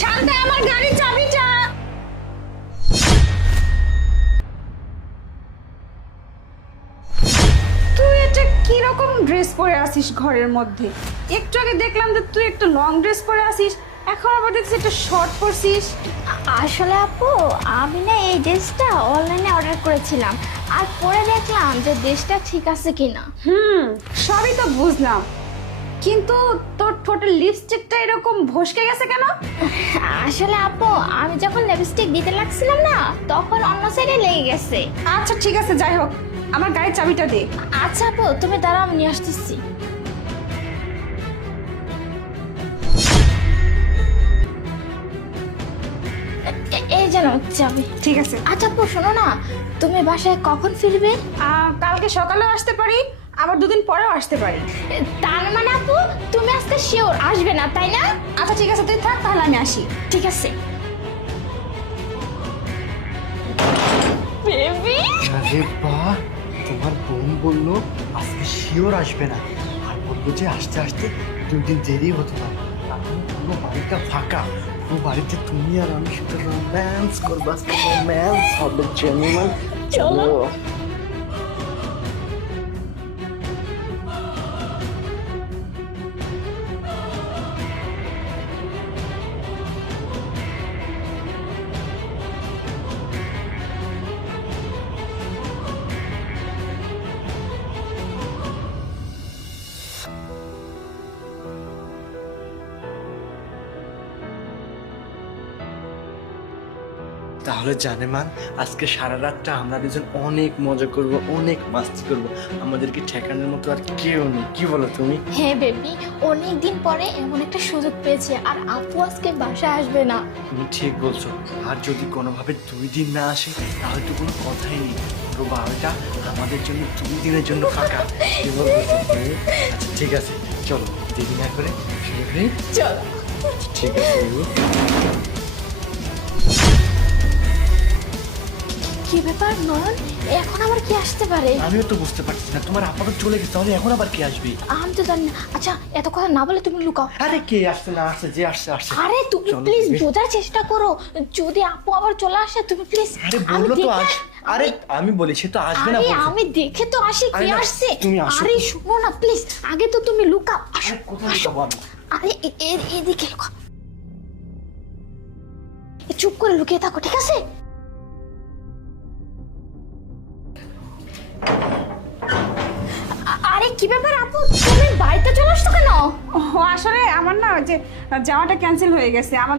শান্তা, আমার গাড়ির চাবিটা। তুই এটা কিরকম ড্রেস পরে আসিস ঘরের মধ্যে? একটু আগে দেখলাম যে তুই একটা লং ড্রেস পরে আসিস, এখন আবার দেখছিস একটা শর্ট পরছিস। আসলে আপু, আমি না এই ড্রেসটা অনলাইনে অর্ডার করেছিলাম, আর পরে দেখলাম যে ড্রেসটা ঠিক আছে কিনা। সবই তো বুঝলাম, কিন্তু তোর ঠোঁটের লিপস্টিকটা এরকম ভসকে গেছে কেন? আসলে আপু, আমি যখন লিপস্টিক দিতে লাগছিলাম না, তখন অন্য সাইডে লেগে গেছে। আচ্ছা ঠিক আছে, যাই হোক, আমার গাড়ির চাবিটা দে। আচ্ছা আপু, তুমি দাঁড়াও, আমি নিয়ে আসতেছি। এই যেন যাবে। ঠিক আছে। আচ্ছা আপু, শোনো না, তুমি বাসায় কখন ফিরবে? কালকে সকালেও আসতে পারি, আবার দুদিন পরেও আসতে পারি। তার মানে আপু, তুমি আজকে শিওর আসবে না, তাই না? আচ্ছা ঠিক আছে, তুই থাক, তাহলে আমি আসি। ঠিক আছে বেবি। আরে বাহ, তোমার বোন বললো আজকে শিওর আসবে না, আর বললো যে আসতে আসতে 2 দিন দেরি হতে পারে। এখন পুরো বাড়িটা ফাঁকা, পুরো বাড়িতে তুমি আর আমি শুধু রোম্যান্স করবো। আজকে রোম্যান্স হবে জেনুইন। চলো। তাহলে জানেমান, আজকে সারা রাতটা আমরা দুজন অনেক মজা করব, অনেক মাস্তি করব। আমাদেরকে ঠেকানোর মতো আর কেউ নেই, কি বলো তুমি? হ্যাঁ বেবি, অনেকদিন পরে এমন একটা সুযোগ পেয়েছি, আর আপু আজকে বাসায় আসবে না। তুমি ঠিক বলছো, আর যদি কোনোভাবে 2 দিন না আসে তাহলে তো কোনো কথাই নেই, পুরো বাড়িটা আমাদের জন্য 2 দিনের জন্য ফাঁকা। কি বলবো তুমি? আচ্ছা ঠিক আছে, চলো দেরি না করে শুরু করি। চলো। ঠিক আছে বাবু। কি ব্যাপার নয়ন, এখন আবার কি আসতে পারে? আমিও তো বুঝতে পারছি না, তোমার আপাতত চলে গেছে, তাহলে এখন আবার কে আসবে? আমি তো জানি না। আচ্ছা, এত কথা না বলে তুমি লুকাও। আরে কে আসছে না আসছে, যে আসছে আসছে। আরে তুমি চলো, প্লিজ baby। বোঝার চেষ্টা করো, যদি আপু আবার চলে আসে তুমি প্লিজ। আরে বললো তো আস, আরে আমি বলি সে তো আসবে না আরে বলছে। আমি দেখে তো আসি আরে কে না, আসছে। তুমি আসো। আরে শোনো না প্লিজ, আগে তো তুমি লুকাও। আসো, আরে কোথায় আসো। যাবো আমি? আরে এদিকে লুকাও। চুপ করে লুকিয়ে থাকো, ঠিক আছে? আরে কি ব্যাপার আপু, তুমি বাড়িতে চলে আসছো কেন? ও আসলে আমার না ওই যে যাওয়াটা ক্যান্সেল হয়ে গেছে আমার।